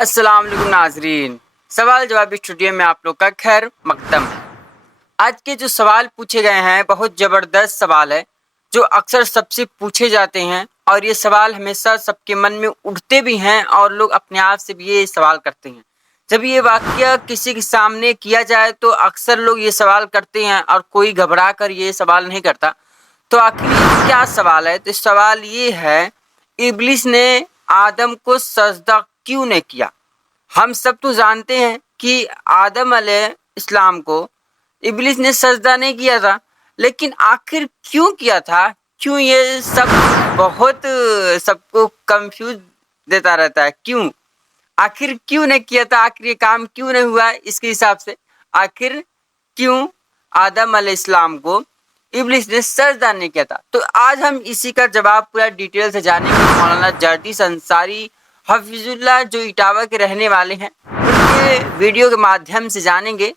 السلام علیکم ناظرین، سوال جواب اسٹوڈیو میں آپ لوگ کا خیر مقدم ہے۔ آج کے جو سوال پوچھے گئے ہیں بہت زبردست سوال ہے جو اکثر سب سے پوچھے جاتے ہیں، اور یہ سوال ہمیشہ سب کے من میں اٹھتے بھی ہیں اور لوگ اپنے آپ سے بھی یہ سوال کرتے ہیں۔ جب یہ واقعہ کسی کے سامنے کیا جائے تو اکثر لوگ یہ سوال کرتے ہیں اور کوئی گھبرا کر یہ سوال نہیں کرتا۔ تو آخر یہ کیا سوال ہے؟ تو سوال یہ ہے، ابلیس نے آدم کو سجدہ کیوں نہیں کیا؟ ہم سب تو جانتے ہیں کہ آدم علیہ السلام کو ابلیس نے سجدہ نہیں کیا تھا، لیکن آخر کیوں کیا تھا؟ کیوں؟ یہ سب بہت سب کو کنفیوز دیتا رہتا ہے۔ کیوں؟ آخر کیوں نہیں کیا تھا؟ آخر یہ کام کیوں نہیں ہوا؟ اس کے حساب سے آخر کیوں آدم علیہ السلام کو ابلیس نے سجدہ نہیں کیا تھا؟ تو آج ہم اسی کا جواب پورا ڈیٹیل سے جانیں گے۔ مولانا جردیس انصاری حفظ اللہ جو اٹاوا کے رہنے والے ہیں، ان کے ویڈیو کے مادھیم سے جانیں گے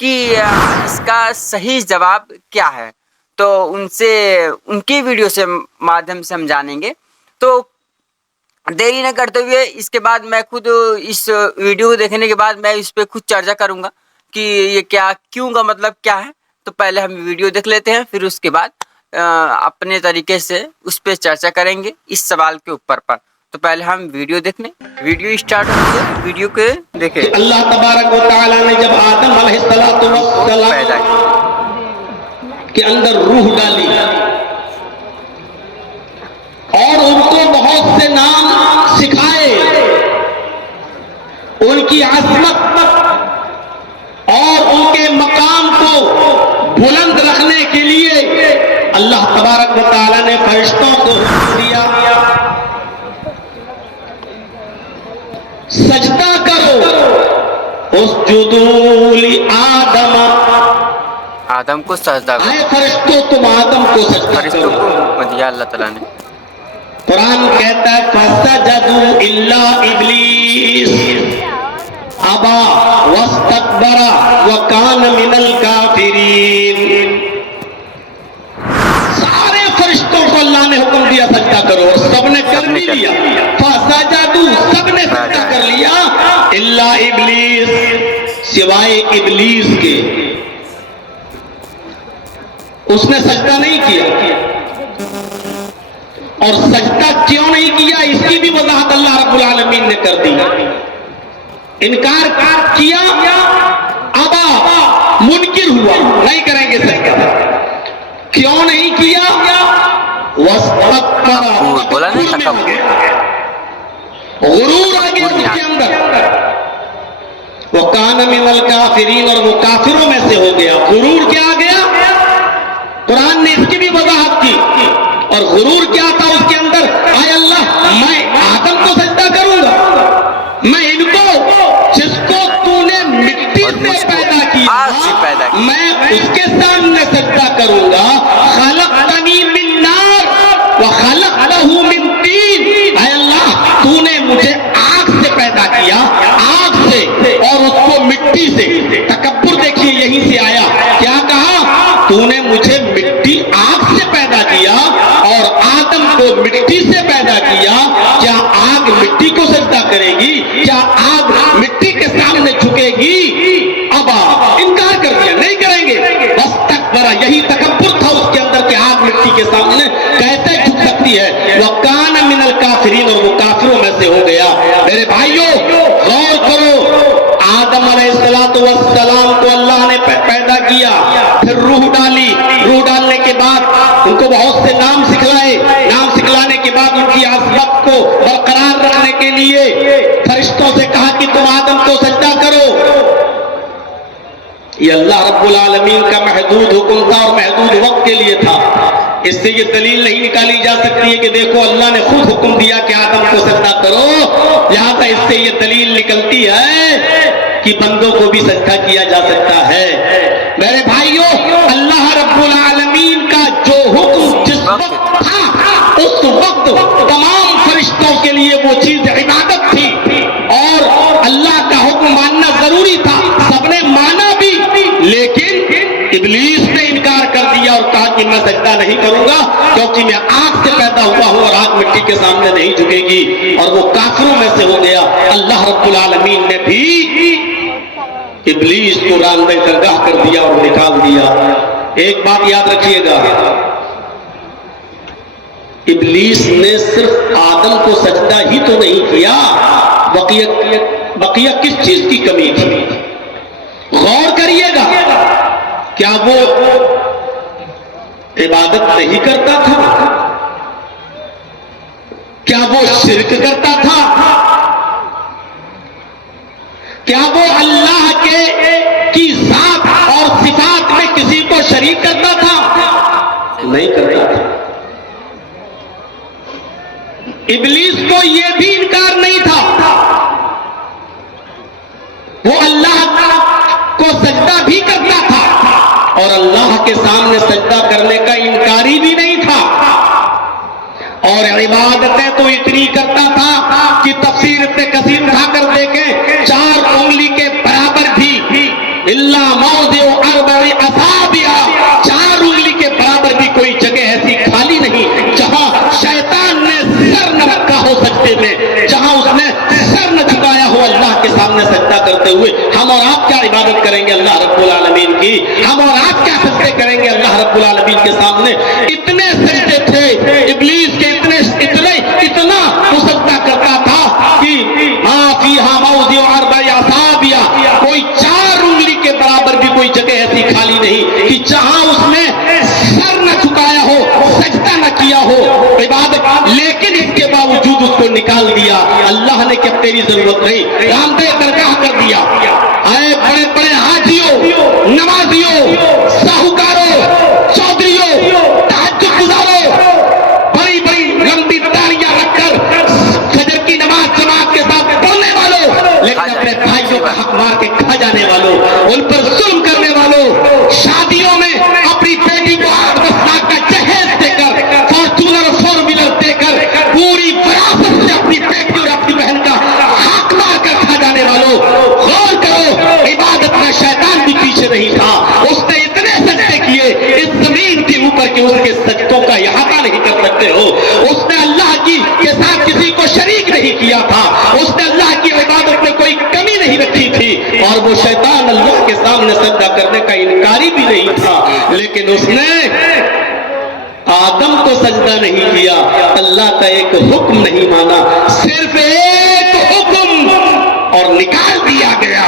کہ اس کا صحیح جواب کیا ہے۔ تو ان کی ویڈیو سے مادھیم سے ہم جانیں گے۔ تو دیری نہ کرتے ہوئے اس کے بعد میں خود اس ویڈیو کو دیکھنے کے بعد میں اس پہ خود چرچا کروں گا کہ یہ کیوں کا مطلب کیا ہے۔ تو پہلے ہم ویڈیو دیکھ لیتے ہیں، پھر اس کے بعد اپنے طریقے سے اس پہ چرچا کریں گے اس سوال کے اوپر پر۔ تو پہلے ہم ویڈیو دیکھنے، ویڈیو اسٹارٹ ہوتی ہے، ویڈیو کے دیکھیں۔ اللہ تبارک و تعالی نے جب آدم علیہ السلام کے اندر روح ڈالی اور ان کو بہت سے نام سکھائے، ان کی عظمت اور ان کے مقام کو بلند رکھنے کے لیے اللہ تبارک و تعالی نے فرشتوں کو حکم دیا، سجدہ کرو، اسجدوا لآدم، آدم کو سجدہ کرو۔ اے فرشتوں تم آدم کو سجدہ فرشتوں کو کرو۔ حکم دیا اللہ تعالیٰ نے۔ قرآن کہتا ہے فسجدوا الا ابلیس ابا واستکبر وکان من الکافرین۔ سارے فرشتوں کو اللہ نے حکم دیا سجدہ کرو، اور سب نے کر بھی لیا۔ فسجدوا، سب نے سجدہ کر لیا، الا ابلیس، سوائے ابلیس کے، اس نے سجدہ نہیں کیا۔ اور سجدہ کیوں نہیں کیا اس کی بھی وضاحت اللہ رب العالمین نے کر دی۔ انکار کیا، ابا، منکر ہوا، نہیں کریں گے سجدہ۔ کیوں نہیں کیا؟ واستکبر، بولا نہیں تکبر، غرور آ گیا اس کے اندر، وکان من الکافرین، اور وہ کافروں میں سے ہو گیا۔ غرور کیا آ گیا؟ قرآن نے اس کی بھی وضاحت کی۔ اور غرور کیا تھا اس کے اندر؟ اے اللہ، میں آدم کو سجدہ کروں گا، میں ان کو جس کو تو نے مٹی سے پیدا کیا میں اس کے سامنے سجدہ کروں گا۔ خلقتنی من نار وخلقتہ من طین، اے اللہ تو نے مجھے آگ سے پیدا کیا، آگ سے، اور اس کو مٹی سے۔ تکبر دیکھیے یہیں سے آیا، کیا کہا؟ تو نے مجھے مٹی آگ سے پیدا کیا اور آدم کو مٹی سے پیدا کیا، کیا آگ مٹی کو سجدہ کرے گی؟ کیا آگ مٹی کے سامنے جھکے گی؟ ابا، انکار کر دیا، نہیں کریں گے۔ واستکبر، یہی تکبر تھا اس کے اندر کہ آگ مٹی کے سامنے کیسے جھک سکتی ہے۔ وکان من الکافرین، اور وہ کافروں میں سے ہو گیا۔ میرے بھائیوں غور کرو، آدم علیہ السلام کو اللہ نے پیدا کیا، پھر روح ڈالی، روح ڈالنے کے بعد ان کو بہت سے نام سکھلائے، نام سکھلانے کے بعد ان کی عظمت کو برقرار رکھنے کے لیے فرشتوں سے کہا کہ تم آدم کو سجدہ کرو۔ یہ اللہ رب العالمین کا محدود حکم تھا اور محدود وقت کے لیے تھا۔ اس سے یہ دلیل نہیں نکالی جا سکتی ہے کہ دیکھو اللہ نے خود حکم دیا کہ آدم کو سجدہ کرو، لہذا اس سے یہ دلیل نکلتی ہے کہ بندوں کو بھی سجدہ کیا جا سکتا ہے۔ میرے بھائیوں، اللہ رب العالمین کا جو حکم جس وقت تھا، اس وقت تمام فرشتوں کے لیے وہ چیز عبادت تھی، اور اللہ کا حکم ماننا ضروری تھا۔ سب نے مانا بھی، لیکن ابلیس نے انکار کر دیا اور کہا کہ میں سجدہ نہیں کروں گا، کیونکہ میں آگ سے پیدا ہوا ہوں اور آگ مٹی کے کے سامنے نہیں جھکے گی اور وہ کافروں میں سے ہو گیا. اللہ رب العالمین نے بھی ابلیس کو راندہ درگاہ کر دیا اور نکال دیا. ایک بات یاد رکھیے گا، ابلیس نے صرف آدم کو سجدہ ہی تو نہیں کیا، بقیہ کس چیز کی کمی تھی؟ غور کریے گا، کیا وہ عبادت نہیں کرتا تھا؟ کیا وہ شرک کرتا تھا؟ کیا وہ اللہ کی ذات اور صفات میں کسی کو شریک کرتا تھا؟ نہیں کرتا تھا. ابلیس کو یہ بھی انکار نہیں تھا، وہ اللہ کو سجدہ بھی کرتا تھا اور اللہ کے سامنے سجدہ کرنے کا انکاری بھی نہیں تھا. اور عبادتیں تو اتنی کرتا تھا کہ تفسیر ابن کثیر اٹھا کر دیکھیں، 4 انگلی کے برابر بھی الا موضع 4 اصابع، 4 انگلی کے برابر بھی کوئی جگہ ایسی خالی نہیں جہاں شیطان نے سر نہ رکھا ہو سجدے میں، جہاں اس نے سر نہ جھکایا ہو اللہ کے سامنے سجدہ کرتے ہوئے. ہم اور آپ کیا عبادت کریں گے اللہ رب العالمین کی؟ ہم اور آپ کیا سجدے کریں گے اللہ رب العالمین کے سامنے؟ اتنے سجدے تھے ابلیس کے، اتنا وہ سجدہ کرتا تھا کہ ما فیہا موضع 4 اصابع، کوئی 4 انگلی کے برابر بھی کوئی جگہ ایسی خالی نہیں کہ جہاں اس نے سر نہ جھکایا ہو، سجدہ نہ کیا ہو عبادت. لیکن اس کے باوجود اس کو نکال دیا. اللہ نے کہ اب تیری ضرورت نہیں، راندہ درگاہ کر دیا. اے بڑے بڑے حاجیوں، نمازیوں، ساہوکاروں، چودھریوں، تہجد گزاروں، بڑی بڑی لمبی داڑیاں رکھ کر فجر کی نماز جماعت کے ساتھ پڑھنے والوں، لیکن اپنے بھائیوں کا حق مار کے کھا جانے والوں، ان پر ظلم کرنے والوں، شادیوں میں اپنی بیٹی کو 8-10 لاکھ کا جہیز دے کر، فارچونر 4 ویلر دے کر پوری وراثت سے اپنی بیٹی اور اپنی بہن کا حق مار کر کھا جانے والوں، غور کرو، عبادت میں شیطان بھی پیچھے نہیں تھا. اس نے اتنے سجدے کیے اس زمین کے اوپر کہ اس کے سجدوں کا احاطہ نہیں کر سکتے ہو. اس نے اللہ کے ساتھ کسی کو شریک نہیں کیا تھا، اس نے اللہ کی عبادت میں کوئی کمی نہیں رکھی تھی، اور وہ شیطان اللہ کے سامنے سجدہ کرنے کا انکاری بھی نہیں تھا. لیکن اس نے آدم کو سجدہ نہیں کیا، اللہ کا ایک حکم نہیں مانا، صرف ایک حکم اور نکال دیا گیا.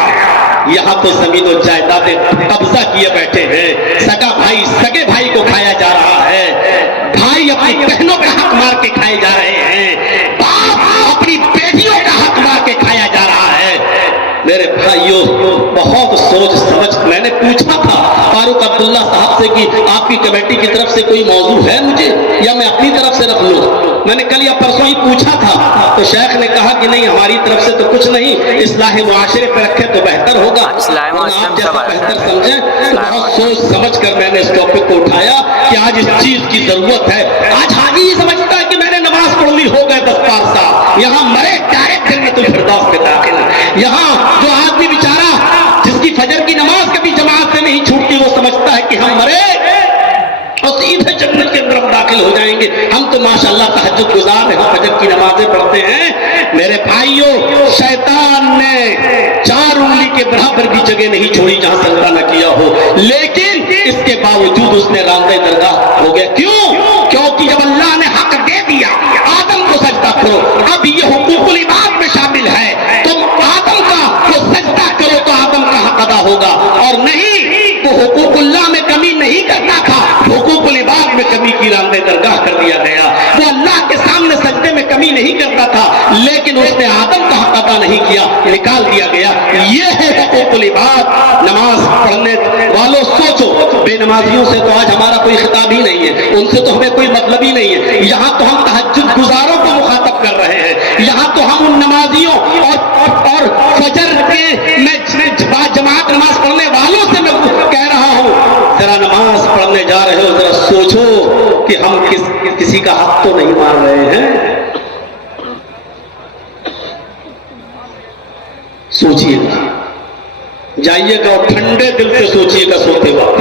یہاں تو زمین و جائیدادیں قبضہ کیے بیٹھے ہیں، سگا بھائی سگے بھائی کو کھایا جا رہا ہے، بھائی اپنی بہنوں کا حق مار کے کھائے جا رہے ہیں، باپ اپنی بیٹیوں کا حق مار کے کھایا جا رہا ہے. میرے بھائیوں، بہت سوچ سمجھ میں نے پوچھا تھا فاروق عبداللہ صاحب سے کہ آپ کی کمیٹی کی طرف سے کوئی موضوع ہے مجھے یا میں اپنی طرف سے رکھ لوں؟ میں نے کل یا پرسوں ہی پوچھا تھا تو شیخ نے کہا کہ نہیں، ہماری طرف سے تو کچھ نہیں، اصلاح معاشرے پہ رکھے تو بہتر ہوگا. آپ جیسا بہتر سمجھیں. بہت سوچ سمجھ کر میں نے اس ٹاپک کو اٹھایا کہ آج اس چیز کی ضرورت ہے. آج حاجی یہ سمجھتا ہے کہ میں نے نماز پڑھ لی، ہو گئے 10 سال، یہاں مرے ڈائریکٹ جنت الفردوس میں داخل. یہاں جو آدمی بیچارہ جس کی فجر کی نماز کبھی جماعت سے نہیں چھوٹتی، وہ سمجھتا ہے کہ ہم مرے اور سیدھے جنت کے اندر ہم داخل ہو جائیں گے. ہم تو ماشاءاللہ تہجد گزار ہیں، فجر کی نمازیں پڑھتے ہیں. میرے بھائیوں، شیطان نے 4 انگلی کے برابر بھی جگہ نہیں چھوڑی جہاں سجدہ نہ کیا ہو، لیکن اس کے باوجود اس نے راندہ درگاہ ہو گیا. کیوں؟ کیونکہ جب اللہ نے حق دے دیا آدم کو سجدہ کرو، اب یہ حقوق العباد میں شامل ہے، تم آدم کا وہ سجدہ کرو تو آدم کا حق ادا ہوگا. اور نہیں، وہ حقوق اللہ میں کمی نہیں کرتا تھا، حقوق العباد میں کمی کی راندہ درگاہ کر دیا گیا. وہ اللہ کے سامنے سجدے میں کمی نہیں کرتا تھا، لیکن اس نے آدم کا حق ادا نہیں کیا، نکال دیا گیا. یہ ہے حقوق العباد. نماز پڑھنے والوں سوچو، بے نمازیوں سے تو آج ہمارا کوئی خطاب ہی نہیں ہے، ان سے تو ہمیں کوئی مطلب ہی نہیں ہے. یہاں تو ہم تہجد گزاروں کو مخاطب کر رہے ہیں، یہاں تو ہم ان نمازیوں اور فجر کے میں جماعت نماز پڑھنے والوں سے میں کہہ رہا ہوں، ذرا نماز پڑھنے جا رہے ہو، ذرا سوچو کہ ہم کسی کا حق تو نہیں مار رہے ہیں. سوچئے گا، جائیے گا اور ٹھنڈے دل سے سوچئے گا سوتے وقت.